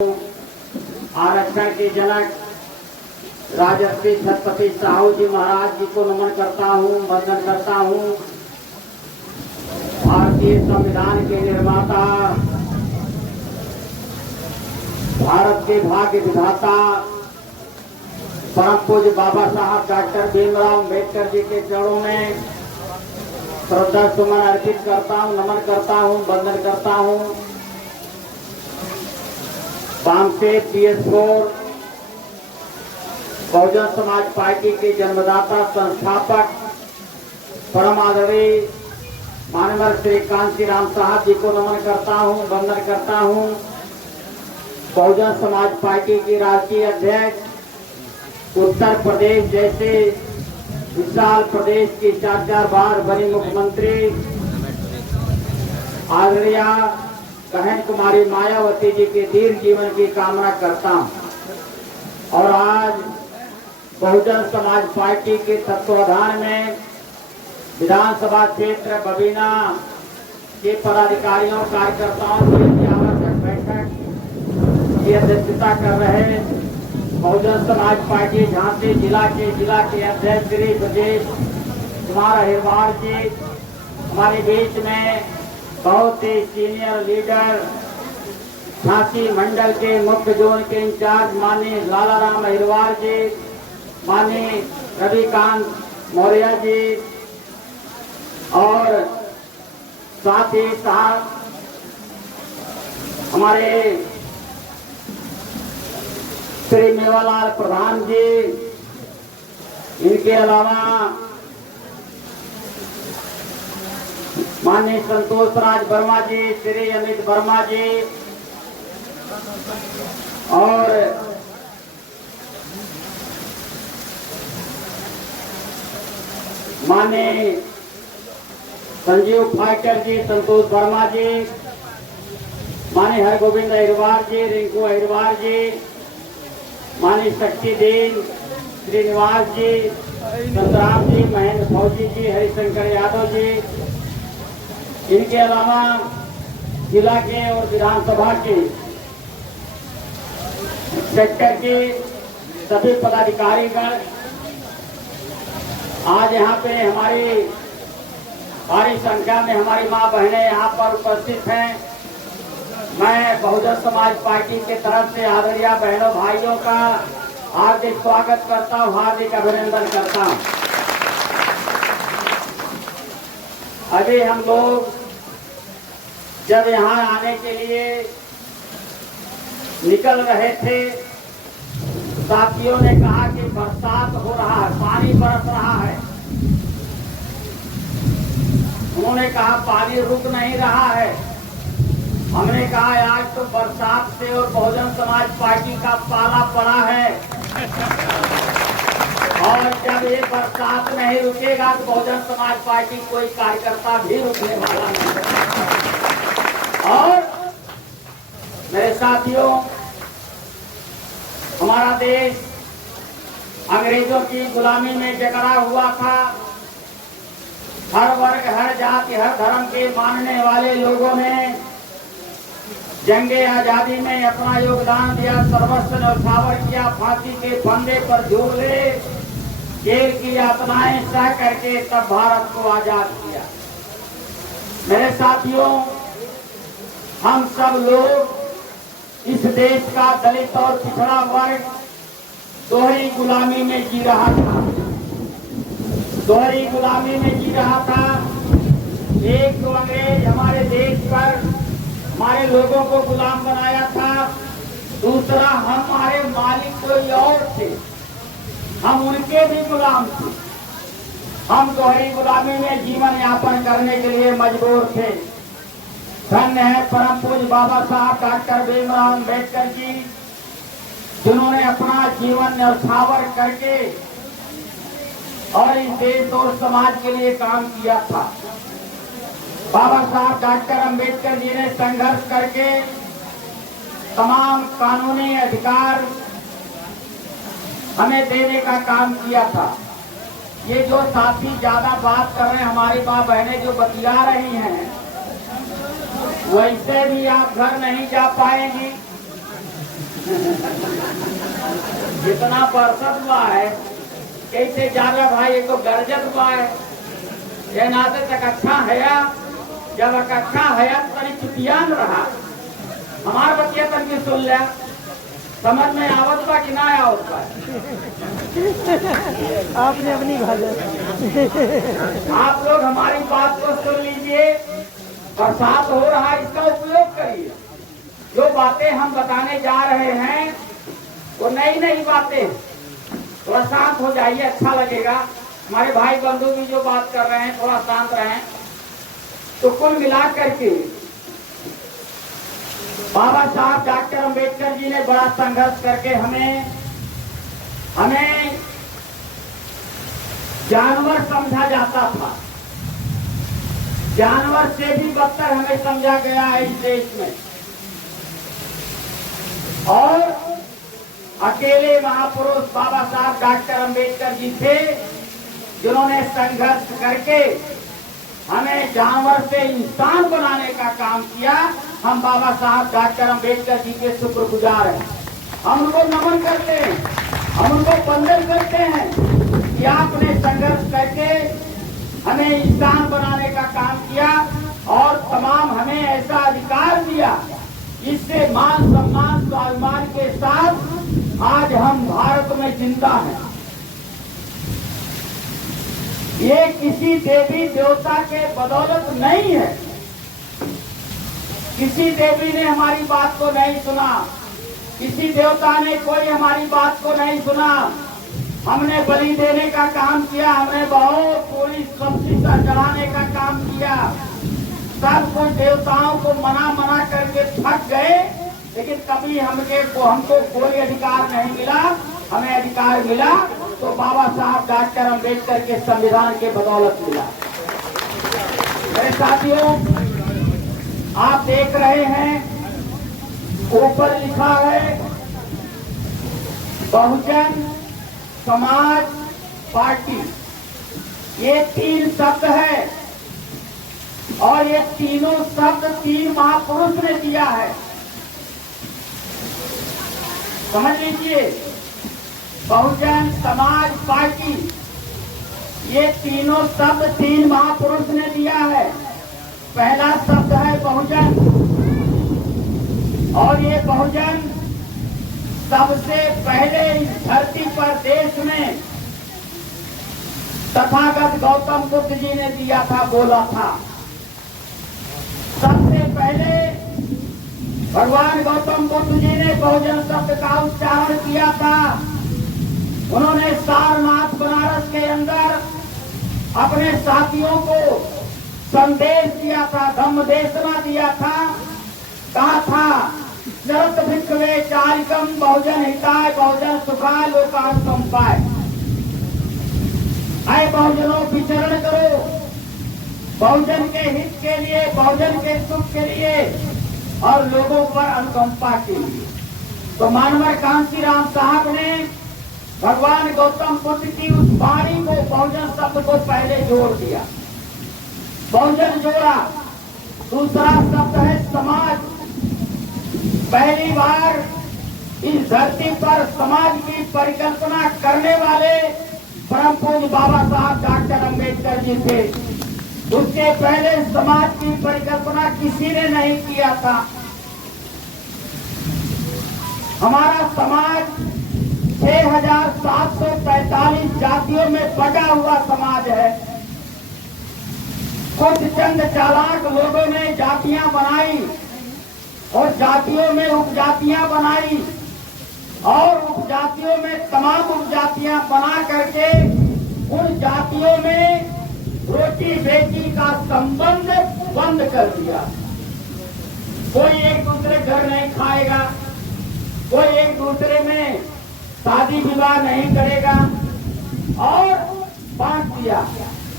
आरक्षण के जनक राजर्षि छत्रपति साहू जी महाराज जी को नमन करता हूँ, वंदन करता हूँ। भारतीय संविधान के निर्माता, भारत के भाग्य विधाता परम पूज्य बाबा साहब डॉक्टर भीमराव अम्बेडकर जी के चरणों में श्रद्धा सुमन अर्पित करता हूँ, नमन करता हूँ, वंदन करता हूँ। बामसेठ PS4 बहुजन समाज पार्टी के जन्मदाता संस्थापक परम आदरणीय माननीय श्री कांशीराम साहब जी को नमन करता हूं, वंदन करता हूं। बहुजन समाज पार्टी के राष्ट्रीय अध्यक्ष, उत्तर प्रदेश जैसे विशाल प्रदेश की 4 बार बनी मुख्यमंत्री आदरणीय बहन कुमारी मायावती जी के दीर्घ जीवन की कामना करता हूं। और आज बहुजन समाज पार्टी के तत्वाधान में विधानसभा क्षेत्र बबीना के पदाधिकारियों कार्यकर्ताओं की आवश्यक बैठक की अध्यक्षता कर रहे बहुजन समाज पार्टी झांसी जिला के अध्यक्ष श्री ब्रजेश कुमार अहिरवार जी, हमारे बीच में बहुत ही सीनियर लीडर झांसी मंडल के मुख्य जोन के इंचार्ज माननीय लालाराम अहिरवार जी, माननीय रविकांत मौर्य जी और साथ ही साथ हमारे श्री मेवालाल प्रधान जी, इनके अलावा माननीय संतोष राज वर्मा जी, श्री अमित वर्मा जी और माननीय संजीव फाइटर जी, संतोष वर्मा जी, माननीय हरगोविंद अहिरवार जी, रिंकू अहिरवार जी, माननीय शक्तिदीन श्रीनिवास जी, संतराम जी, महेंद्र फौजी जी, हरिशंकर यादव जी, इनके अलावा जिला के और विधानसभा के सेक्टर के सभी पदाधिकारीगण आज यहाँ पे हमारी भारी संख्या में हमारी मां बहनें यहाँ पर उपस्थित हैं। मैं बहुजन समाज पार्टी के तरफ से आदरणीय बहनों भाइयों का हार्दिक स्वागत करता हूँ, हार्दिक अभिनंदन करता हूँ। अभी हम लोग जब यहाँ आने के लिए निकल रहे थे, साथियों ने कहा कि बरसात हो रहा है, पानी बरस रहा है। उन्होंने कहा पानी रुक नहीं रहा है। हमने कहा आज तो बरसात से और बहुजन समाज पार्टी का पाला पड़ा है और जब ये बरसात नहीं रुकेगा तो बहुजन समाज पार्टी कोई कार्यकर्ता भी रुकने वाला नहीं। और मेरे साथियों, हमारा देश अंग्रेजों की गुलामी में जकड़ा हुआ था। हर वर्ग, हर जाति, हर धर्म के मानने वाले लोगों ने जंगे आजादी में अपना योगदान दिया, सर्वस्व न्यौछावर किया, फांसी के फंदे पर झूले, जेल की यातनाएं सह करके तब भारत को आजाद किया। मेरे साथियों, हम सब लोग इस देश का दलित और पिछड़ा वर्ग दोहरी गुलामी में जी रहा था, दोहरी गुलामी में जी रहा था। एक तो अंग्रेज हमारे देश पर हमारे लोगों को गुलाम बनाया था, दूसरा हमारे मालिक कोई और थे, हम उनके भी गुलाम थे। हम दोहरी गुलामी में जीवन यापन करने के लिए मजबूर थे। धन्य है परम पूज्य बाबा साहब डॉक्टर भीमराव अम्बेडकर जी, जिन्होंने अपना जीवन न्यौछावर करके और इस देश और समाज के लिए काम किया था। बाबा साहब डॉक्टर अम्बेडकर जी ने संघर्ष करके तमाम कानूनी अधिकार हमें देने का काम किया था। ये जो साथी ज्यादा बात कर रहे हैं, हमारी माँ बहनें जो बतिया रही हैं, वैसे भी आप घर नहीं जा पाएंगी। जितना बरसत हुआ है कैसे जाना भाई को गरजत हुआ है ये नाते तक अच्छा है जब अच्छा है तरी चुतियान रहा हमार बच्चे तक भी सुन लिया समझ में आवत बा कि ना आवत बा आपने अपनी भाषा आप लोग हमारी बात को सुन लीजिए बरसात हो रहा है इसका उपयोग करिए जो बातें हम बताने जा रहे हैं वो नई नई बातें थोड़ा शांत हो जाइए अच्छा लगेगा हमारे भाई बंधु भी जो बात कर रहे हैं थोड़ा शांत रहें तो कुल मिलाकर के बाबा साहब डॉक्टर अंबेडकर जी ने बड़ा संघर्ष करके हमें जानवर समझा जाता था जानवर से भी बदतर हमें समझा गया है इस देश में और अकेले महापुरुष बाबा साहब डॉक्टर अंबेडकर जी थे जिन्होंने संघर्ष करके हमें जानवर से इंसान बनाने का काम किया हम बाबा साहब डॉक्टर अंबेडकर जी के शुक्रगुजार हैं हम उनको नमन करते हैं हम उनको वंदन करते हैं कि आपने संघर्ष करके हमें इंसान बनाने का काम किया और तमाम हमें ऐसा अधिकार दिया जिससे मान सम्मान स्वाभिमान के साथ आज हम भारत में जिंदा हैं ये किसी देवी देवता के बदौलत नहीं है किसी देवी ने हमारी बात को नहीं सुना किसी देवता ने कोई हमारी बात को नहीं सुना हमने बलि देने का काम किया हमने बहुत पूरी प्रतिष्ठा चढ़ाने का काम किया सब कुछ देवताओं को मना करके थक गए लेकिन कभी हमको कोई अधिकार नहीं मिला हमें अधिकार मिला तो बाबा साहब डॉक्टर अंबेडकर के संविधान के बदौलत मिला मेरे साथियों आप देख रहे हैं ऊपर लिखा है बहुजन समाज पार्टी ये 3 शब्द है और ये तीनों शब्द 3 महापुरुष ने दिया है समझ लीजिए बहुजन समाज पार्टी ये तीनों शब्द 3 महापुरुष ने दिया है पहला शब्द है बहुजन और ये बहुजन सबसे पहले इस धरती पर देश में तथागत गौतम बुद्ध जी ने दिया था बोला था सबसे पहले भगवान गौतम बुद्ध जी ने बहुजन शब्द का उच्चारण किया था उन्होंने सारनाथ बनारस के अंदर अपने साथियों को संदेश दिया था धम्म देशना दिया था कहा था शरत भिक्षवे चारिकम बहुजन हिताय बहुजन सुखाय लोकान संपाय आए बहुजनों विचरण करो बहुजन के हित के लिए बहुजन के सुख के लिए और लोगों पर अनुकंपा के लिए तो मानवर कांसी राम साहब ने भगवान गौतम बुद्ध की उस वाणी को बहुजन शब्द को पहले जोड़ दिया बहुजन जोड़ा दूसरा शब्द है समाज पहली बार इस धरती पर समाज की परिकल्पना करने वाले परम पूज्य बाबा साहब डॉक्टर अंबेडकर जी थे उसके पहले समाज की परिकल्पना किसी ने नहीं किया था हमारा समाज 6,745 जातियों में बटा हुआ समाज है कुछ चंद चालाक लोगों ने जातियां बनाई और जातियों में उपजातियां बनाई और उपजातियों में तमाम उपजातियां बना करके उन जातियों में रोटी बेटी का संबंध बंद कर दिया कोई एक दूसरे घर नहीं खाएगा कोई एक दूसरे में शादी विवाह नहीं करेगा और बांट दिया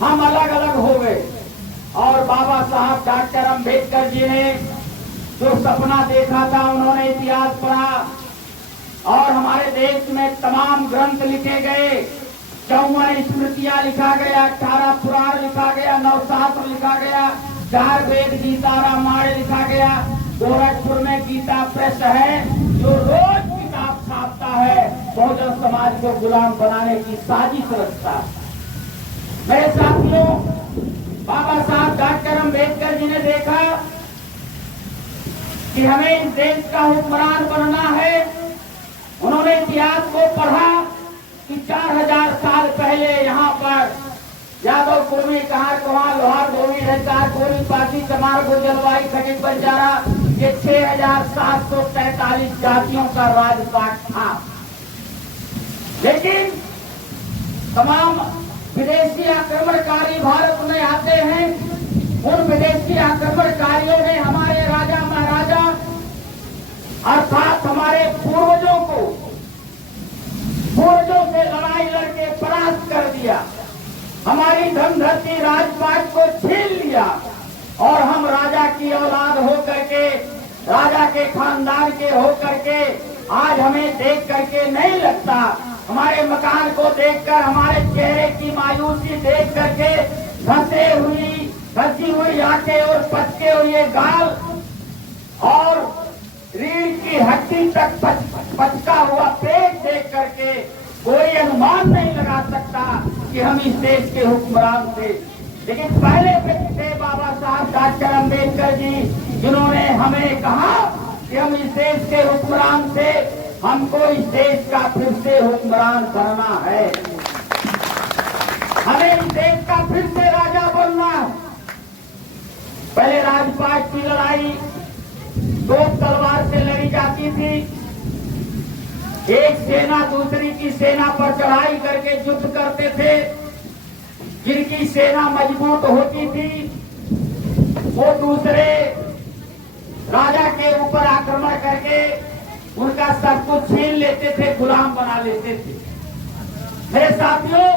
हम अलग अलग हो गए और बाबा साहब डॉक्टर अंबेडकर जी ने जो सपना देखा था उन्होंने इतिहास पढ़ा और हमारे देश में तमाम ग्रंथ लिखे गए 54 स्मृतियां लिखा गया 18 पुराण लिखा गया 9 शास्त्र लिखा गया 4 वेद गीता रामायण लिखा गया गोरखपुर में गीता प्रेस है जो रोज समाज को गुलाम बनाने की साजिश रचता है। मेरे साथियों, बाबा साहब डॉक्टर अम्बेडकर जी ने देखा कि हमें इस देश का हुक्मरान बनना है। उन्होंने इतिहास को पढ़ा कि 4000 साल पहले यहाँ पर यादव कुर्मी कहार कुमार लोहार धोबी रहचार कोरी पाटी चमार गुजलवाई खनिज बंजारा, ये 6743 जातियों का राजपाट था। लेकिन तमाम विदेशी आक्रमणकारी भारत में आते हैं। उन विदेशी आक्रमणकारियों ने हमारे राजा महाराजा अर्थात हमारे पूर्वजों से लड़ाई लड़के परास्त कर दिया, हमारी धनधरती राजपाट को छीन लिया और हम राजा की औलाद होकर के, राजा के खानदान के होकर के आज हमें देख करके नहीं लगता, हमारे मकान को देखकर, हमारे चेहरे की मायूसी देख करके धसी हुई आंखें और पचके हुए गाल और रीढ़ की हड्डी तक पचका हुआ पेट देख करके कोई अनुमान नहीं लगा सकता कि हम इस देश के हुक्मरान थे। लेकिन पहले व्यक्ति थे बाबा साहब डॉक्टर अम्बेडकर जी, जिन्होंने हमें कहा कि हम इस देश के हुक्मरान थे, हमको इस देश का फिर से हुक्मरान करना है, हमें इस देश का फिर से राजा बनना है। पहले राजपाट की लड़ाई दो तलवार से लड़ी जाती थी। एक सेना दूसरी की सेना पर चढ़ाई करके युद्ध करते थे। जिनकी सेना मजबूत होती थी वो दूसरे राजा के ऊपर आक्रमण करके उनका सब कुछ छीन लेते थे, गुलाम बना लेते थे। मेरे साथियों,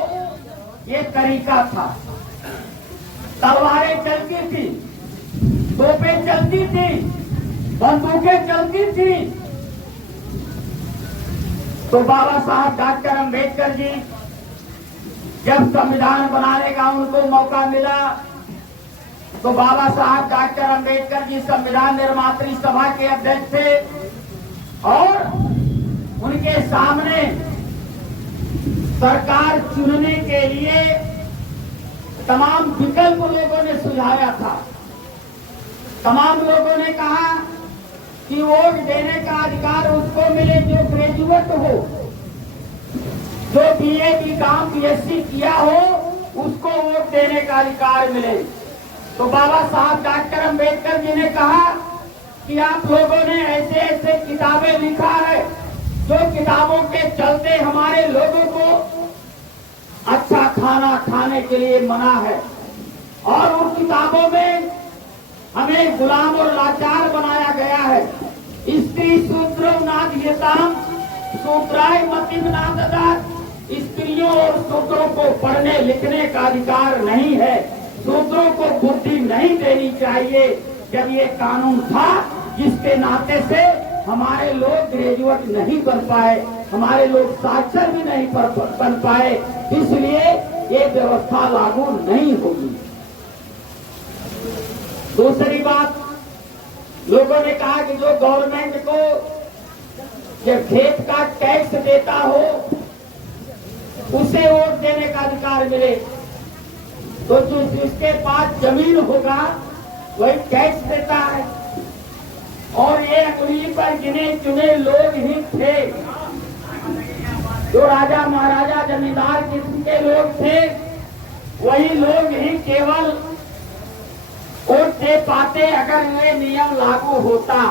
ये तरीका था। तलवारें चलती थी, तोपें चलती थी, बंदूकें चलती थी। तो बाबा साहब डॉक्टर अम्बेडकर जी जब संविधान बनाने का उनको मौका मिला तो बाबा साहब डॉक्टर अम्बेडकर जी संविधान निर्मात्री सभा के अध्यक्ष थे और उनके सामने सरकार चुनने के लिए तमाम विकल्प लोगों ने सुझाया था। तमाम लोगों ने कहा कि वोट देने का अधिकार उसको मिले जो ग्रेजुएट हो, जो बीए बीकॉम बीएससी किया हो, उसको वोट देने का अधिकार मिले। तो बाबा साहब डॉक्टर अम्बेडकर जी ने कहा कि आप लोगों ने ऐसे ऐसे किताबें लिखा है जो किताबों के चलते हमारे लोगों को अच्छा खाना खाने के लिए मना है और उन किताबों में हमें गुलाम और लाचार बनाया गया है। स्त्री शूद्रो नाधियताम शूद्राय मतिम नाददात, स्त्रियों और शूद्रों को पढ़ने लिखने का अधिकार नहीं है, शूद्रों को बुद्धि नहीं देनी चाहिए। जब ये कानून था जिसके नाते से हमारे लोग ग्रेजुएट नहीं बन पाए, हमारे लोग साक्षर भी नहीं बन पाए, इसलिए ये व्यवस्था लागू नहीं होगी। दूसरी बात, लोगों ने कहा कि जो गवर्नमेंट को जब खेत का टैक्स देता हो उसे वोट देने का अधिकार मिले। तो जिसके पास जमीन होगा वही टैक्स देता है और ये अंगुली पर गिने चुने लोग ही थे जो राजा महाराजा जमींदार किस्म के लोग थे, वही लोग ही केवल वोट दे पाते अगर ये नियम लागू होता।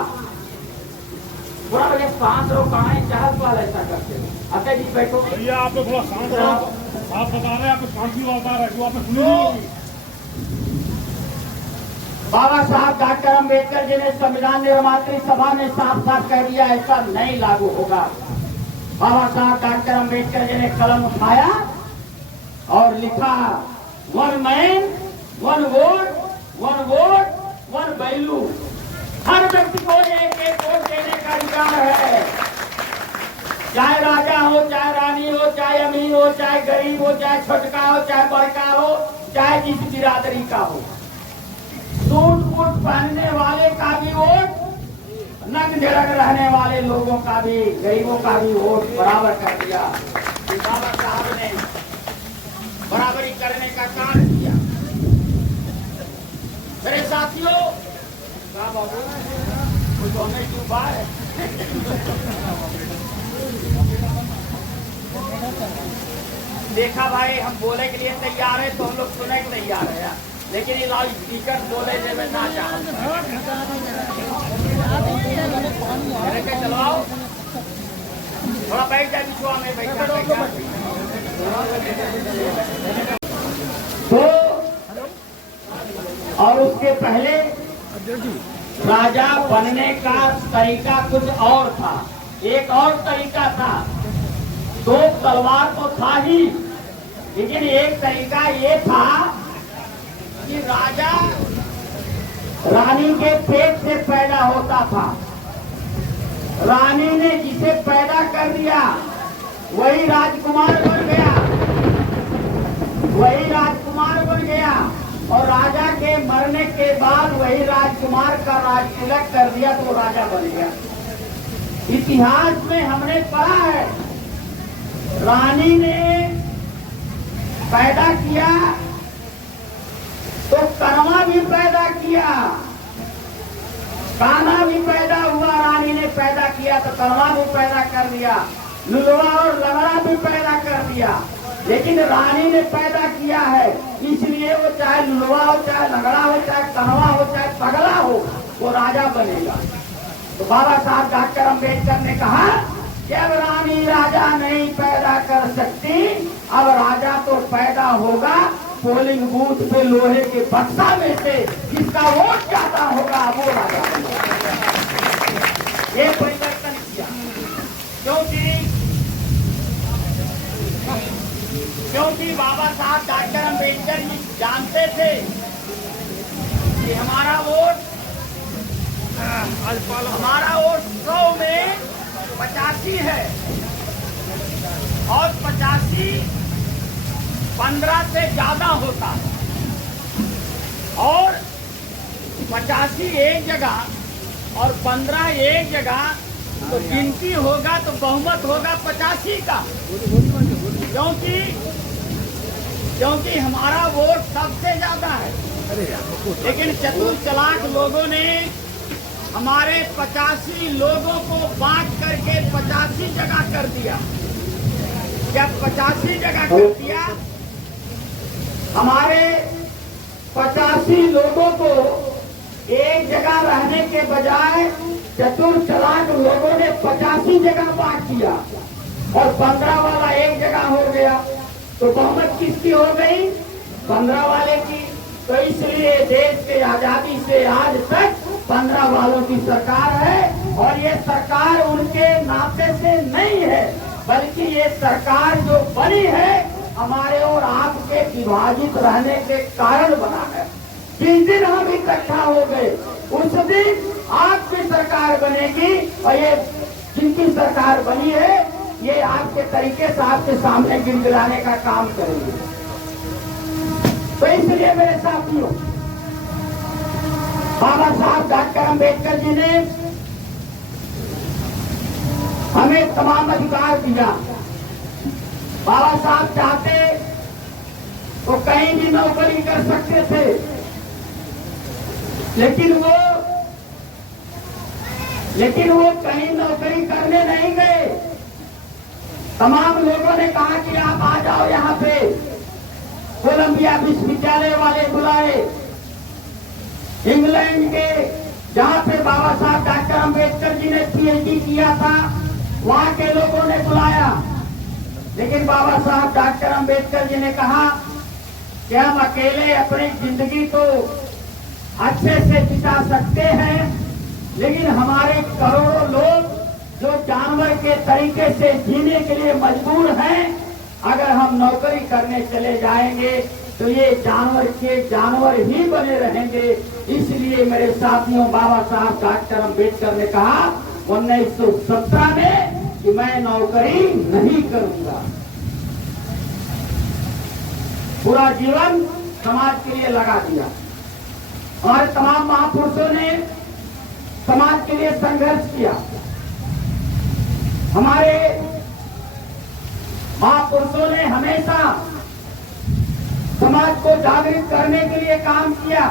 थोड़ा बड़े शांत रहो, कहाँ चाहत वाल ऐसा करते हो। अतः जी बैठो भैया, आप लोग थोड़ा शांत रहो, आप बता रहे हैं आप शांति बता रहे जो आपने सुनी। बाबा साहब डॉक्टर अम्बेडकर जी ने संविधान निर्मात्री सभा में साफ साफ कह दिया ऐसा नहीं लागू होगा। बाबा साहब डॉक्टर अम्बेडकर जी ने कलम उठाया और लिखा, one man one vote, one vote one value. हर व्यक्ति को एक एक वोट देने का अधिकार है, चाहे राजा हो, चाहे रानी हो, चाहे अमीर हो, चाहे गरीब हो, चाहे छोटका हो, चाहे बड़का हो, चाहे जिस बिरादरी का हो। सूट बूट पहनने वाले का भी वोट, नंग झड़क रहने वाले लोगों का भी, गरीबों का भी वोट बराबर कर दिया। बाबा साहब ने बराबरी करने का काम किया। मेरे साथियों, कुछ होने की बात है। देखा भाई, हम बोले के लिए तैयार है तो हम लोग सुने के तैयार है, लेकिन ये लाउड स्पीकर बोले जब ना चाहते चलवाओ, थोड़ा बैठ जाए बिछुआ में बैठा। तो और उसके पहले राजा बनने का तरीका कुछ और था। एक और तरीका था, दो तलवार तो था ही, लेकिन एक तरीका ये था कि राजा रानी के पेट से पैदा होता था। रानी ने जिसे पैदा कर दिया वही राजकुमार बन गया, वही राजकुमार बन गया। और राजा के मरने के बाद वही राजकुमार का राज तिलक कर दिया तो वो राजा बन गया। इतिहास में हमने पढ़ा है, रानी ने पैदा किया तो कनवा भी पैदा किया, कान्हा भी पैदा हुआ, रानी ने पैदा किया तो कनवा भी पैदा कर दिया, लुलवा और लंगड़ा भी पैदा कर दिया। लेकिन रानी ने पैदा किया है, इसलिए वो चाहे लुलवा हो, चाहे लंगड़ा हो, चाहे कनवा हो, चाहे पगला हो, वो राजा बनेगा। तो बाबा साहब डॉक्टर अम्बेडकर ने कहा कि अब रानी राजा नहीं पैदा कर सकती, अब राजा तो पैदा होगा पोलिंग बूथ पे लोहे के बक्सा में से जिसका वोट ज्यादा होगा वो राजा बनेगा। ये परिवर्तन किया क्योंकि बाबा साहब डॉक्टर अम्बेडकर जी जानते थे कि हमारा वोट 100 में 85 है और 85 15 से ज्यादा होता है, और 85 एक जगह और 15 एक जगह, तो गिनती होगा तो बहुमत होगा 85 का, क्योंकि हमारा वोट सबसे ज्यादा है। लेकिन चतुर चालाक लोगों ने हमारे 85 लोगों को बांट करके 85 जगह कर दिया। जब 85 जगह कर दिया, हमारे 85 लोगों को एक जगह रहने के बजाय चतुर चालाक लोगों ने 85 जगह बांट दिया और 15 वाला एक जगह हो गया। तो बहुमत किसकी हो गई? 15 वाले की। तो इसलिए देश के आजादी से आज तक 15 वालों की सरकार है, और ये सरकार उनके नाते से नहीं है, बल्कि ये सरकार जो बनी है हमारे और आपके विभाजित रहने के कारण बना है। जिस दिन हम इकट्ठा हो गए उस दिन आपकी सरकार बनेगी, और ये जिनकी सरकार बनी है ये आपके तरीके से आपके सामने गिड़गिड़ाने का काम करेंगे। तो इसलिए मेरे साथियों, बाबा साहब डॉक्टर अम्बेडकर जी ने हमें तमाम अधिकार दिया। बाबा साहब चाहते तो कहीं भी नौकरी कर सकते थे, लेकिन वो कहीं नौकरी करने नहीं गए। तमाम लोगों ने कहा कि आप आ जाओ यहाँ पे। कोलंबिया विश्वविद्यालय वाले बुलाए, इंग्लैंड के जहाँ पे बाबा साहब डॉक्टर अम्बेडकर जी ने पीएचडी किया था वहाँ के लोगों ने बुलाया। लेकिन बाबा साहब डॉक्टर अम्बेडकर जी ने कहा कि हम अकेले अपनी जिंदगी तो अच्छे से बिता सकते हैं, लेकिन हमारे करोड़ों लोग जो जानवर के तरीके से जीने के लिए मजबूर हैं, अगर हम नौकरी करने चले जाएंगे तो ये जानवर के जानवर ही बने रहेंगे। इसलिए मेरे साथियों, बाबा साहब डॉक्टर अम्बेडकर ने कहा 1917 में कि मैं नौकरी नहीं करूंगा। पूरा जीवन समाज के लिए लगा दिया। हमारे तमाम महापुरुषों ने समाज के लिए संघर्ष किया। हमारे महापुरुषों ने हमेशा समाज को जागृत करने के लिए काम किया।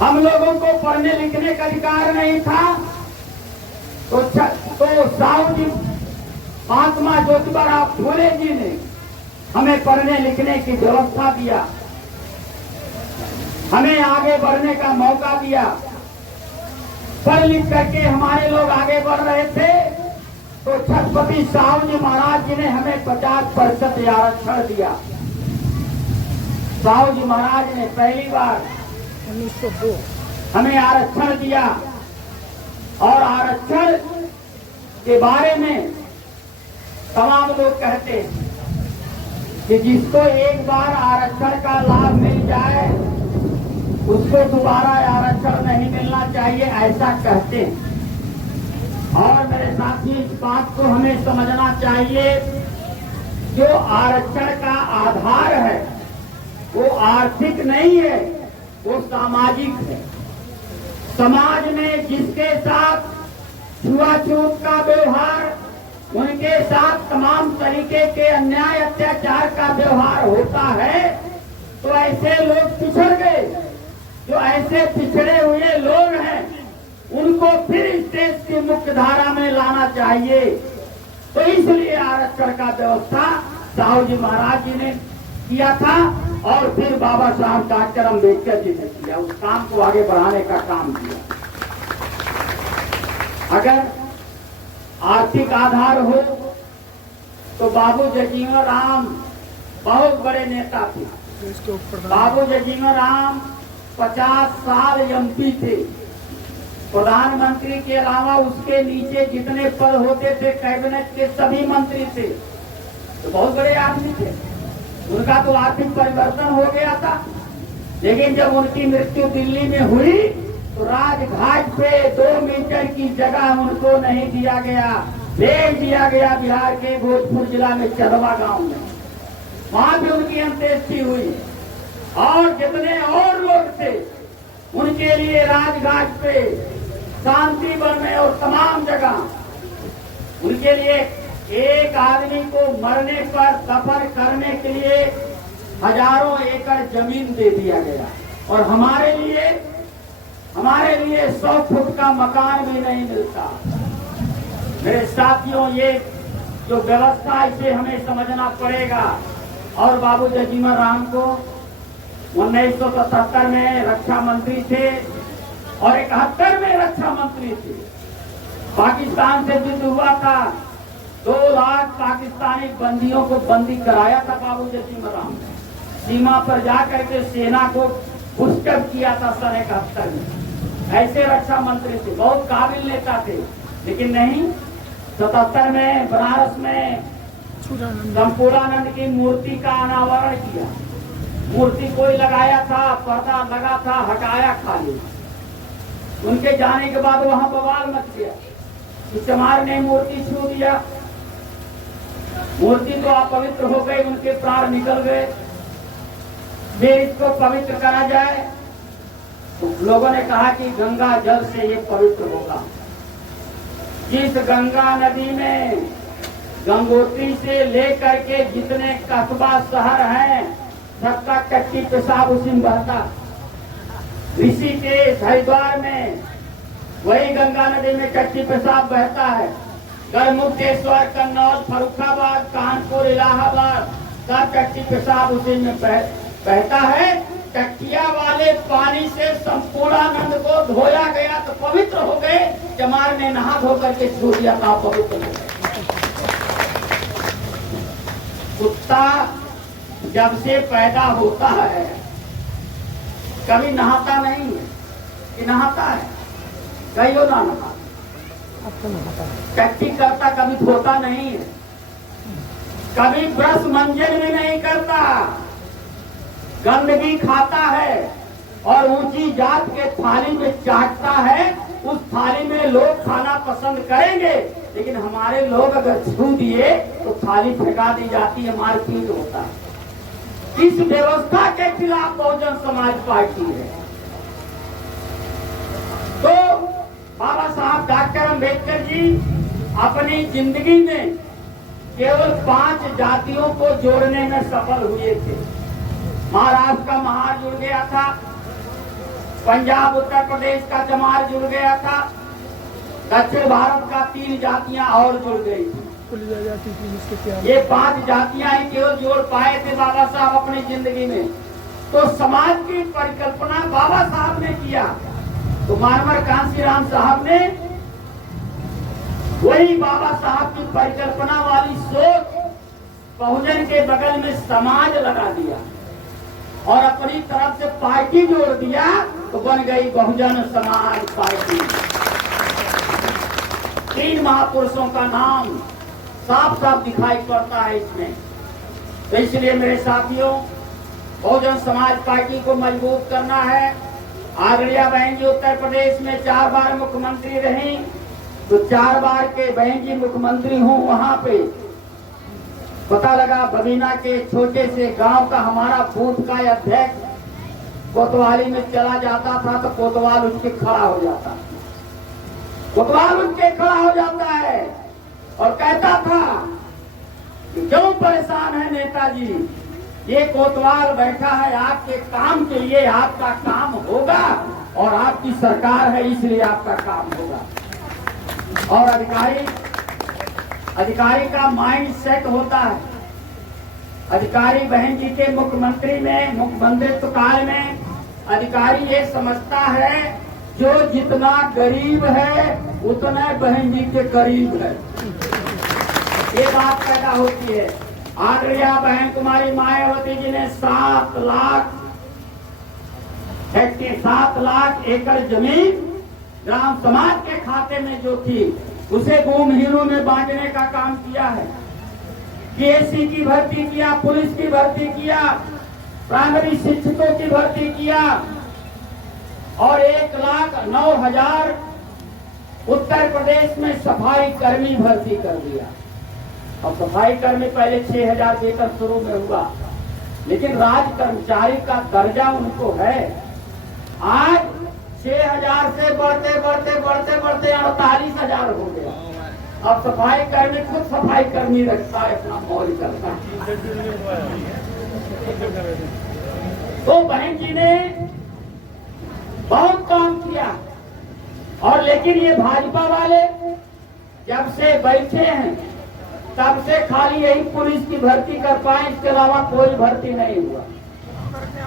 हम लोगों को पढ़ने लिखने का अधिकार नहीं था, तो साहू जी महात्मा ज्योतिबा फूले जी ने हमें पढ़ने लिखने की व्यवस्था दिया, हमें आगे बढ़ने का मौका दिया। पढ़ लिख करके हमारे लोग आगे बढ़ रहे थे, तो छत्रपति साहू जी महाराज जी ने हमें 50% आरक्षण दिया। साहू जी महाराज ने पहली बार 1902 हमें आरक्षण दिया, और आरक्षण के बारे में तमाम लोग कहते हैं कि जिसको एक बार आरक्षण का लाभ मिल जाए उसको दोबारा आरक्षण नहीं मिलना चाहिए, ऐसा कहते हैं। और मेरे साथी, इस बात को हमें समझना चाहिए, जो आरक्षण का आधार है वो आर्थिक नहीं है, वो सामाजिक है। समाज में जिसके साथ छुआछूत का व्यवहार, उनके साथ तमाम तरीके के अन्याय अत्याचार का व्यवहार होता है, तो ऐसे लोग पिछड़ गए। जो ऐसे पिछड़े हुए लोग हैं उनको फिर इस देश की मुख्य धारा में लाना चाहिए। तो इसलिए आरक्षण का व्यवस्था साहू जी महाराज जी ने किया था, और फिर बाबा साहब डॉक्टर अम्बेडकर जी ने किया, उस काम को आगे बढ़ाने का काम किया। अगर आर्थिक आधार हो तो बाबू जगजीवन राम बहुत बड़े नेता थे। बाबू जगजीवन राम 50 साल एमपी थे। प्रधानमंत्री के अलावा उसके नीचे जितने पद होते थे कैबिनेट के सभी मंत्री थे, तो बहुत बड़े आदमी थे। उनका तो आर्थिक परिवर्तन हो गया था, लेकिन जब उनकी मृत्यु दिल्ली में हुई तो राजघाट पे 2 मीटर की जगह उनको नहीं दिया गया, भेज दिया गया बिहार के भोजपुर जिला में चरवा गांव में। वहां भी उनकी अंत्येष्टि हुई, और जितने और लोग थे उनके लिए राजघाट पे, शांति वन में और तमाम जगह उनके लिए एक आदमी को मरने पर दफन करने के लिए हजारों एकड़ जमीन दे दिया गया, और हमारे लिए 100 फुट का मकान भी नहीं मिलता। मेरे साथियों, ये जो व्यवस्था, इसे हमें समझना पड़ेगा। और बाबू जगजीवन राम को 1977 में रक्षा मंत्री थे और 71 में रक्षा मंत्री थे। पाकिस्तान से युद्ध हुआ था, 2 लाख पाकिस्तानी बंदियों को बंदी कराया था बाबू जगजीवन राम ने। सीमा पर जाकर के सेना को पुष्टप किया था सन 71 में। ऐसे रक्षा मंत्री थे, बहुत काबिल नेता थे, लेकिन नहीं। 77 में बनारस में संपूर्णानंद की मूर्ति का अनावरण किया। मूर्ति कोई लगाया था, पर्दा लगा था, हटाया खाली। उनके जाने के बाद वहां बवाल मच गया कि चमार ने मूर्ति छू दिया, मूर्ति तो अपवित्र हो गई, उनके प्राण निकल गए, वे इसको पवित्र करा जाए। तो लोगों ने कहा कि गंगा जल से ये पवित्र होगा। जिस गंगा नदी में गंगोत्री से लेकर के जितने कस्बा शहर हैं, सबका कच्ची पेशाब उसी में बहता। ऋषिकेश, हरिद्वार में वही गंगा नदी में कच्ची पेशाब बहता है। गढ़मुक्तेश्वर, कन्नौज, फर्रुखाबाद, कानपुर, इलाहाबाद, सब कच्ची पेशाब उसी में बहता है। टकिया वाले पानी से संपूर्णानंद को धोया गया तो पवित्र हो गए। चमार ने नहा धो करके छू दिया था, पवित्र हो गए। कुत्ता जब से पैदा होता है कभी नहाता नहीं है कि नहाता है? कहियो ना नहाता, टट्टी करता, कभी धोता नहीं है, कभी ब्रश मंजन भी नहीं करता, गंदगी खाता है और ऊंची जात के थाली में चाटता है। उस थाली में लोग खाना पसंद करेंगे, लेकिन हमारे लोग अगर छू दिए तो थाली फेंका दी जाती है, मारपीट होता है। इस व्यवस्था के खिलाफ बहुजन समाज पार्टी है। तो बाबा साहब डॉक्टर अम्बेडकर जी अपनी जिंदगी में केवल 5 जातियों को जोड़ने में सफल हुए थे। महाराष्ट्र का महार जुड़ गया था, पंजाब उत्तर प्रदेश का जमार जुड़ गया था, दक्षिण भारत का 3 जातियां और जुड़ गई थी। ये 5 जातियां ही केवल जोड़ पाए थे बाबा साहब अपनी जिंदगी में। तो समाज की परिकल्पना बाबा साहब ने किया, तो मानवर कांशीराम साहब ने वही बाबा साहब की परिकल्पना वाली सोच बहुजन के बगल में समाज लगा दिया और अपनी तरफ से पार्टी जोड़ दिया, तो बन गई बहुजन समाज पार्टी। 3 महापुरुषों का नाम साफ साफ दिखाई पड़ता है इसमें। तो इसलिए मेरे साथियों, बहुजन समाज पार्टी को मजबूत करना है। आगड़िया बहन जी उत्तर प्रदेश में 4 बार मुख्यमंत्री रही, तो 4 बार के बहन जी मुख्यमंत्री हूँ। वहां पे पता लगा बबीना के छोटे से गांव का हमारा बूथ का अध्यक्ष कोतवाली में चला जाता था, तो कोतवाल उसके खड़ा हो जाता, कोतवाल उसके खड़ा हो जाता है और कहता था कि क्यों परेशान है नेताजी, ये कोतवाल बैठा है आपके काम के लिए, आपका काम होगा और आपकी सरकार है इसलिए आपका काम होगा। और अधिकारी का माइंड सेट होता है। अधिकारी बहन जी के मुख्यमंत्रित्व काल में अधिकारी ये समझता है जो जितना गरीब है उतना बहन जी के करीब है, ये बात पैदा होती है। आगड़िया बहन कुमारी मायावती जी ने 7 लाख एकड़ जमीन ग्राम समाज के खाते में जो थी उसे भूमिहीनों में बांटने का काम किया है। पीएससी की भर्ती किया, पुलिस की भर्ती किया, प्राइमरी शिक्षकों की भर्ती किया और 1,09,000 उत्तर प्रदेश में सफाई कर्मी भर्ती कर दिया। अब सफाई कर्मी पहले 6,000 देकर शुरू में हुआ, लेकिन राज कर्मचारी का दर्जा उनको है। आज 6,000 से बढ़ते 48,000 हो गया। अब सफाई कर्मी खुद सफाई कर्मी रखता है, अपना मौज करता है। तो बहन जी ने बहुत काम किया और लेकिन ये भाजपा वाले जब से बैठे हैं तब से खाली यही पुलिस की भर्ती कर पाए, इसके अलावा कोई भर्ती नहीं हुआ।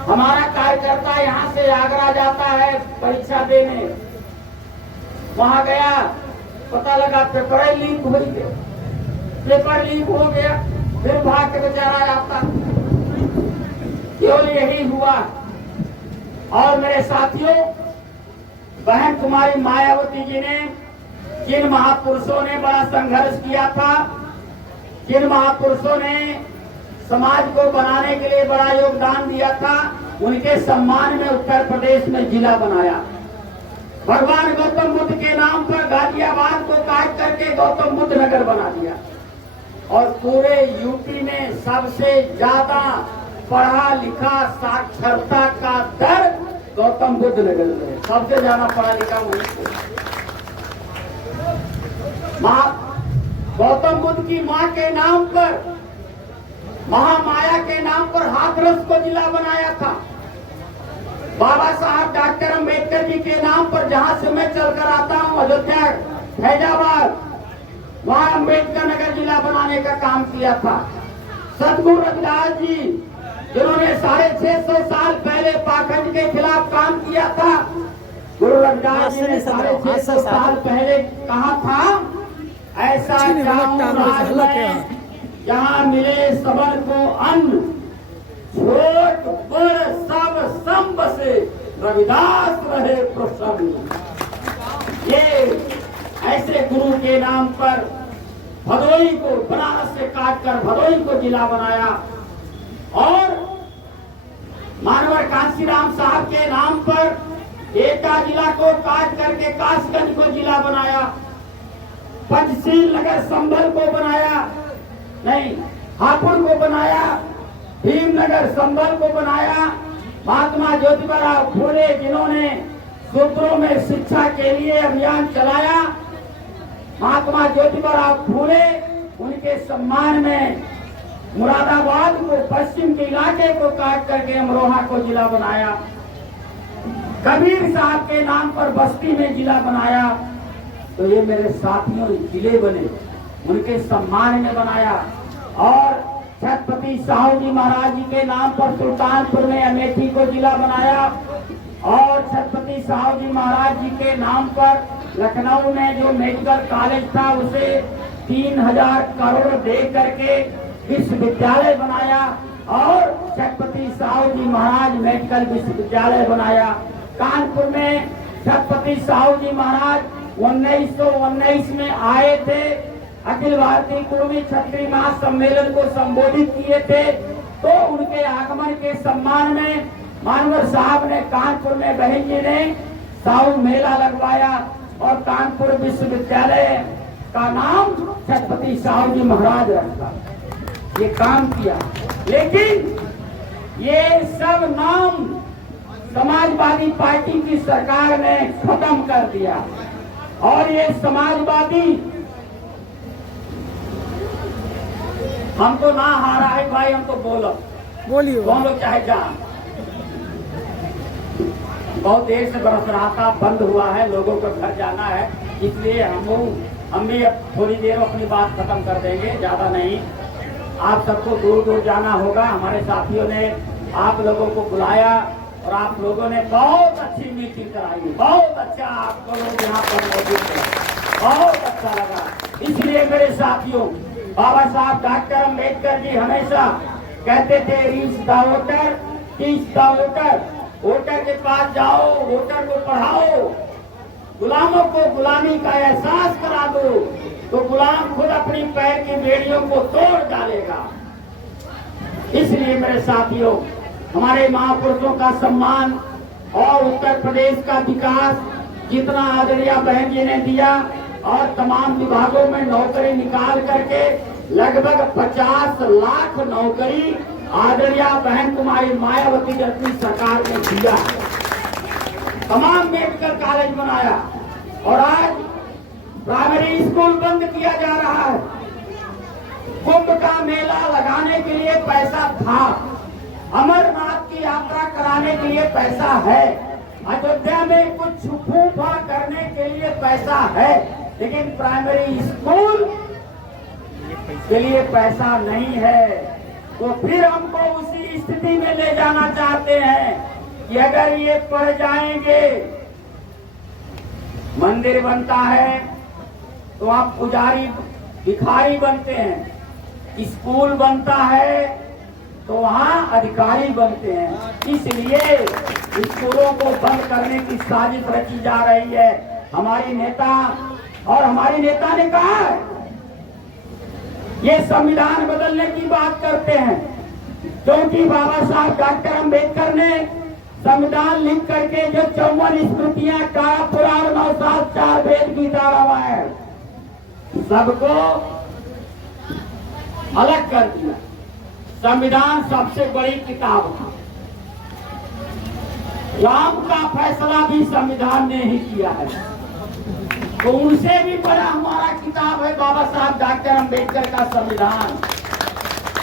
हमारा कार्यकर्ता यहाँ से आगरा जाता है परीक्षा देने, वहां गया, पता लगा पेपर लीक हो गया, पेपर लीक हो गया, फिर भाग के बेचारा आता। केवल यही हुआ। और मेरे साथियों, बहन कुमारी मायावती जी ने, जिन महापुरुषों ने बड़ा संघर्ष किया था, जिन महापुरुषों ने समाज को बनाने के लिए बड़ा योगदान दिया था, उनके सम्मान में उत्तर प्रदेश में जिला बनाया। भगवान गौतम बुद्ध के नाम पर गाजियाबाद को काट करके गौतम बुद्ध नगर बना दिया और पूरे यूपी में सबसे ज्यादा पढ़ा लिखा साक्षरता का दर गौतम बुद्ध नगर में, सबसे ज्यादा पढ़ा लिखा वहीं। गौतम बुद्ध की मां के नाम पर, महामाया के नाम पर हाथरस को जिला बनाया था। बाबा साहब डॉक्टर अंबेडकर जी के नाम पर, जहां से मैं चलकर आता हूं अयोध्या फैजाबाद, वहां अंबेडकर नगर जिला बनाने का काम किया था। सतगुरु रविदास जी जिन्होंने 650 साल पहले पाखंड के खिलाफ काम किया था, गुरु रविदास जी ने 650 साल पहले कहा था, ऐसा जहाँ मिले सबन को अन्न, छोट बड़ सब संब से रविदास रहे प्रसन्न। ये ऐसे गुरु के नाम पर भदोही को, बनारस से काटकर भदोही को जिला बनाया और मानवर कांशीराम साहब के नाम पर एटा जिला को काट करके कासगंज को जिला बनाया। पंचशील नगर संभल को बनाया, नहीं हापुड़ को बनाया, भीमनगर संभल को बनाया। महात्मा ज्योतिबा फूले जिन्होंने सूत्रों में शिक्षा के लिए अभियान चलाया, महात्मा ज्योतिबा फूले, उनके सम्मान में मुरादाबाद को, पश्चिम के इलाके को काट करके अमरोहा को जिला बनाया। कबीर साहब के नाम पर बस्ती में जिला बनाया। तो ये मेरे साथियों जिले बने, उनके सम्मान में बनाया। और छत्रपति साहू जी महाराज जी के नाम पर सुल्तानपुर में अमेठी को जिला बनाया। और छत्रपति साहू जी महाराज जी के नाम पर लखनऊ में जो मेडिकल कॉलेज था उसे 3000 करोड़ दे करके विश्वविद्यालय बनाया। और छत्रपति साहू जी महाराज मेडिकल विश्वविद्यालय बनाया। कानपुर में छत्रपति साहू जी महाराज 1919 में आए थे, अखिल भारतीय कुर्मी क्षत्रिय महासम्मेलन को संबोधित किए थे। तो उनके आगमन के सम्मान में मानवर साहब ने कानपुर में बहन जी ने साहू मेला लगवाया और कानपुर विश्वविद्यालय का नाम छत्रपति साहू जी महाराज रखा। ये काम किया, लेकिन ये सब नाम समाजवादी पार्टी की सरकार ने खत्म कर दिया। और ये समाजवादी हम तो ना हारा है भाई, हम तो बोलिए बोलो चाहे जान। बहुत देर से बरस रहा था, बंद हुआ है, लोगों को घर जाना है, इसलिए हम भी अब थोड़ी देर अपनी बात खत्म कर देंगे, ज्यादा नहीं। आप सबको दूर दूर जाना होगा। हमारे साथियों ने आप लोगों को बुलाया और आप लोगों ने बहुत अच्छी मीटिंग कराई, बहुत अच्छा आपको लोग यहाँ पर मौजूद थे, बहुत अच्छा लगा। इसलिए मेरे साथियों, बाबा साहब डॉक्टर अम्बेडकर जी हमेशा कहते थे reach the voter, teach the voter. Voter के पास जाओ, वोटर को पढ़ाओ, गुलामों को गुलामी का एहसास करा दो, तो गुलाम खुद अपनी पैर की बेड़ियों को तोड़ डालेगा। इसलिए मेरे साथियों, हमारे महापुरुषों का सम्मान और उत्तर प्रदेश का विकास जितना आदरणीय बहन जी ने दिया और तमाम विभागों में नौकरी निकाल करके लगभग 50 लाख नौकरी आदरणीय बहन कुमारी मायावती जी अपनी सरकार ने दिया। तमाम मेडिकल कॉलेज बनाया और आज प्राइमरी स्कूल बंद किया जा रहा है। कुंभ का मेला लगाने के लिए पैसा था, अमरनाथ की यात्रा कराने के लिए पैसा है, अयोध्या में कुछ फूफा करने के लिए पैसा है, लेकिन प्राइमरी स्कूल के लिए पैसा नहीं है। तो फिर हमको उसी स्थिति में ले जाना चाहते हैं कि अगर ये पढ़ जाएंगे, मंदिर बनता है तो आप पुजारी भिखारी बनते हैं, स्कूल बनता है तो वहाँ अधिकारी बनते हैं। इसलिए स्कूलों को बंद करने की साजिश रची जा रही है। हमारी नेता और हमारी नेता ने कहा है ये संविधान बदलने की बात करते हैं, क्योंकि बाबा साहब डॉक्टर अम्बेडकर ने संविधान लिख करके जो 54 स्मृतियां का पुराण 9 सात 4 वेद गीता रामायण सबको अलग कर दिया। संविधान सबसे बड़ी किताब था, राम का फैसला भी संविधान ने ही किया है, तो उनसे भी बड़ा हमारा किताब है बाबा साहब डॉक्टर अम्बेडकर का संविधान।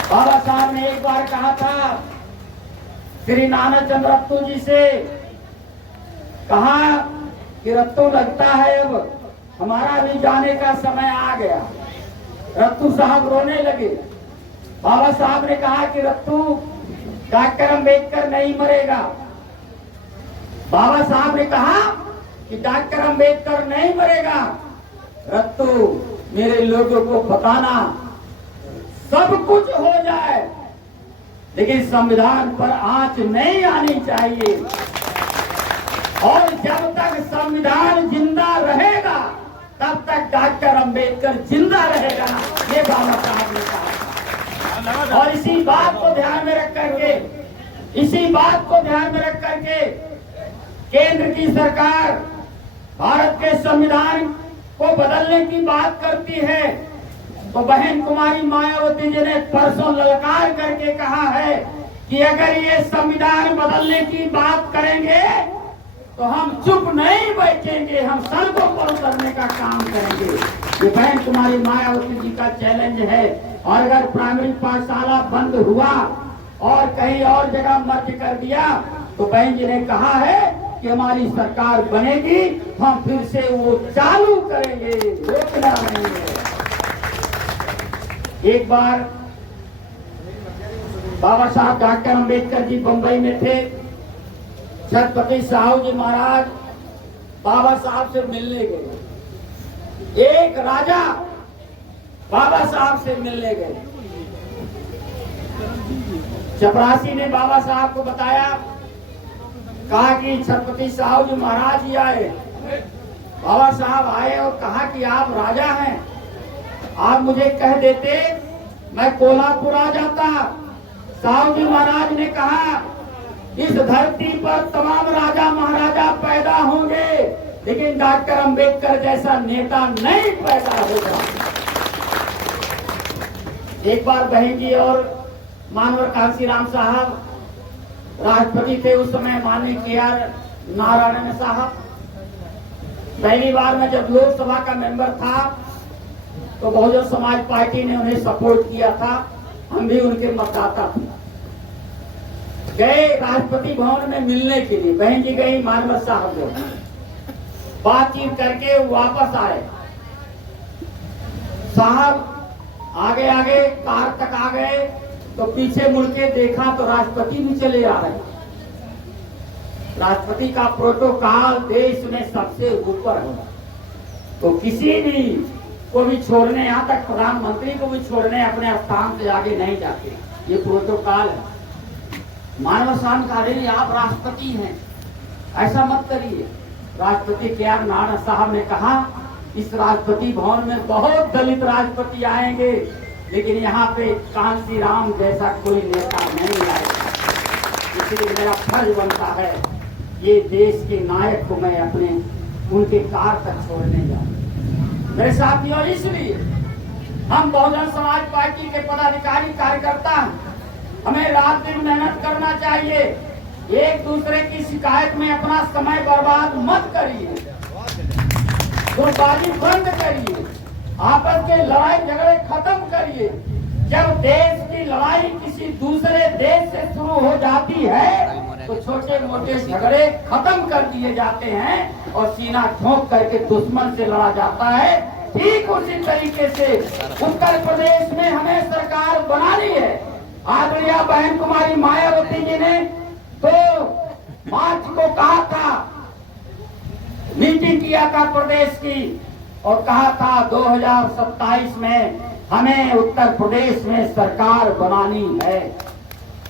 बाबा साहब ने एक बार कहा था श्री नाना चंद्र रत्तू जी से, कहा कि रत्तू लगता है अब हमारा भी जाने का समय आ गया। रत्तू साहब रोने लगे। बाबा साहब ने कहा कि रत्तू डॉक्टर अम्बेडकर नहीं मरेगा। बाबा साहब ने कहा कि डॉक्टर अम्बेडकर नहीं मरेगा। रत्तू मेरे लोगों को बताना सब कुछ हो जाए लेकिन संविधान पर आंच नहीं आनी चाहिए, और जब तक संविधान जिंदा रहेगा तब तक डॉक्टर अम्बेडकर जिंदा रहेगा, ये बाबा साहब ने कहा। और इसी बात को ध्यान में रख करके केंद्र की सरकार भारत के संविधान को बदलने की बात करती है, तो बहन कुमारी मायावती जी ने परसों ललकार करके कहा है कि अगर ये संविधान बदलने की बात करेंगे तो हम चुप नहीं बैठेंगे, हम सड़कों पर उतरने का काम करेंगे। ये बहन कुमारी मायावती जी का चैलेंज है। और अगर प्राइमरी पाठशाला बंद हुआ और कहीं और जगह मर्ज कर दिया तो बहन जी ने कहा है कि हमारी सरकार बनेगी, हम फिर से वो चालू करेंगे, रोकना नहीं है। एक बार बाबा साहब डॉक्टर अंबेडकर जी बंबई में थे। छत्रपति साहू जी महाराज बाबा साहब से मिलने गए। एक राजा बाबा साहब से मिलने गए। चपरासी ने बाबा साहब को बताया, कहा कि छत्रपति साहू जी महाराज ही आए। बाबा साहब आए और कहा कि आप राजा हैं, आप मुझे कह देते मैं कोल्हापुर आ जाता। साहू जी महाराज ने कहा, इस धरती पर तमाम राजा महाराजा पैदा होंगे लेकिन डॉक्टर अंबेडकर जैसा नेता नहीं पैदा होगा। एक बार बहन जी और मानवर कांसीराम साहब राष्ट्रपति थे उस समय, माननीय के.आर. नारायण साहब। पहली बार मैं जब लोकसभा का मेंबर था तो बहुजन समाज पार्टी ने उन्हें सपोर्ट किया था, हम भी उनके मतदाता थे। गए राष्ट्रपति भवन में मिलने के लिए, बहन जी गई मानवर साहब को, बातचीत करके वापस आए। साहब आगे आगे कार तक आ गए तो पीछे मुड़ के देखा तो राष्ट्रपति भी चले आ रहे। राष्ट्रपति का प्रोटोकॉल देश में सबसे ऊपर है, तो किसी भी को भी छोड़ने, यहाँ तक प्रधानमंत्री को भी छोड़ने अपने स्थान से आगे नहीं जाते, ये प्रोटोकॉल है। मानव साहब कहा रही आप राष्ट्रपति हैं, ऐसा मत करिए। राष्ट्रपति के.आर. नारायण साहब ने कहा, इस राष्ट्रपति भवन में बहुत दलित राष्ट्रपति आएंगे लेकिन यहाँ पे कांसीराम जैसा कोई नेता नहीं आएगा, इसलिए मेरा फर्ज बनता है ये देश के नायक को मैं अपने उनके कार तक छोड़ने जाऊं। मेरे साथियों, इसलिए हम बहुजन समाज पार्टी के पदाधिकारी कार्यकर्ता हमें रात दिन मेहनत करना चाहिए। एक दूसरे की शिकायत में अपना समय बर्बाद मत करिए, गुटबाजी बंद करिए, आपस के लड़ाई झगड़े खत्म करिए। जब देश की लड़ाई किसी दूसरे देश से शुरू हो जाती है तो छोटे मोटे झगड़े खत्म कर दिए जाते हैं और सीना ठोक करके दुश्मन से लड़ा जाता है। ठीक उसी तरीके से उत्तर प्रदेश में हमें सरकार बनानी है। आदरणीय बहन कुमारी मायावती जी ने 2 मार्च को कहा था, मीटिंग किया था प्रदेश की और कहा था 2027 में हमें उत्तर प्रदेश में सरकार बनानी है।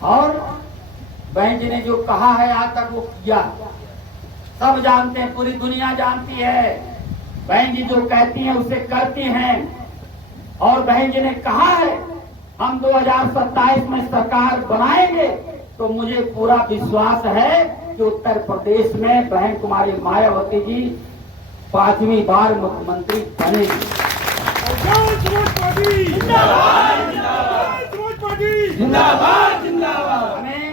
और बहन जी ने जो कहा है आज तक वो किया, सब जानते हैं, पूरी दुनिया जानती है। बहन जी जो कहती हैं उसे करती हैं। और बहन जी ने कहा है हम 2027 में सरकार बनाएंगे, तो मुझे पूरा विश्वास है कि उत्तर प्रदेश में बहन कुमारी मायावती जी 5वीं बार मुख्यमंत्री बनेगी। हमें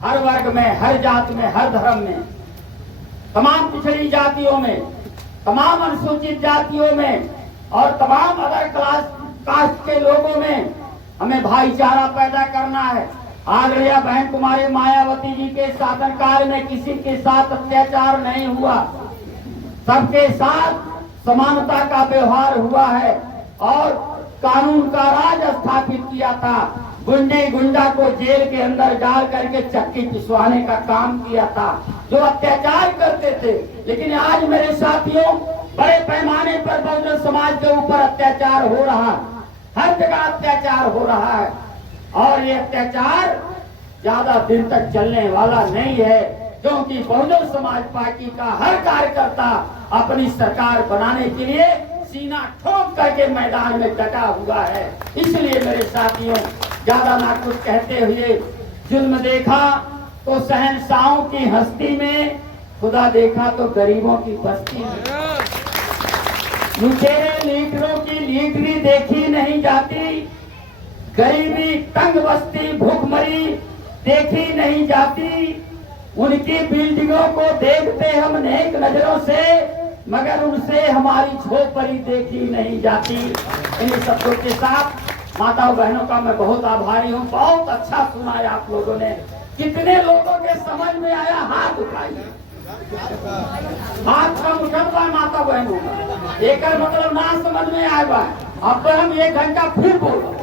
हर वर्ग में, हर जात में, हर धर्म में, तमाम पिछड़ी जातियों में, तमाम अनुसूचित जातियों में और तमाम अदर क्लास कास्ट के लोगों में हमें भाईचारा पैदा करना है। आदरणीय बहन कुमारी मायावती जी के शासनकाल में किसी के साथ अत्याचार नहीं हुआ, सबके साथ समानता का व्यवहार हुआ है और कानून का राज स्थापित किया था। गुंडे गुंडा को जेल के अंदर डाल करके चक्की पिसवाने का काम किया था जो अत्याचार करते थे। लेकिन आज मेरे साथियों, बड़े पैमाने पर बहुजन समाज के ऊपर अत्याचार हो रहा है, हर जगह अत्याचार हो रहा है और ये अत्याचार ज्यादा दिन तक चलने वाला नहीं है, क्योंकि बहुजन समाज पार्टी का हर कार्यकर्ता अपनी सरकार बनाने के लिए सीना ठोक करके मैदान में डटा हुआ है। इसलिए मेरे साथियों, ज्यादा ना कुछ कहते हुए, जुल्म देखा तो शहंशाहों की हस्ती में, खुदा देखा तो गरीबों की बस्ती में। लुटेरे लीडरों की लीडरी देखी नहीं जाती, गरीबी तंग बस्ती भूखमरी देखी नहीं जाती। उनकी बिल्डिंगों को देखते हम नेक नजरों से, मगर उनसे हमारी झोपड़ी देखी नहीं जाती। इन शब्दों के साथ माताओं बहनों का मैं बहुत आभारी हूँ। बहुत अच्छा सुनाया आप लोगों ने। कितने लोगों के समझ में आया हाथ उठाइए। हाथ कम उठल बा माता बहनों का, एक मतलब ना समझ में आए बा। अब हम 1 घंटा फिर बोलो।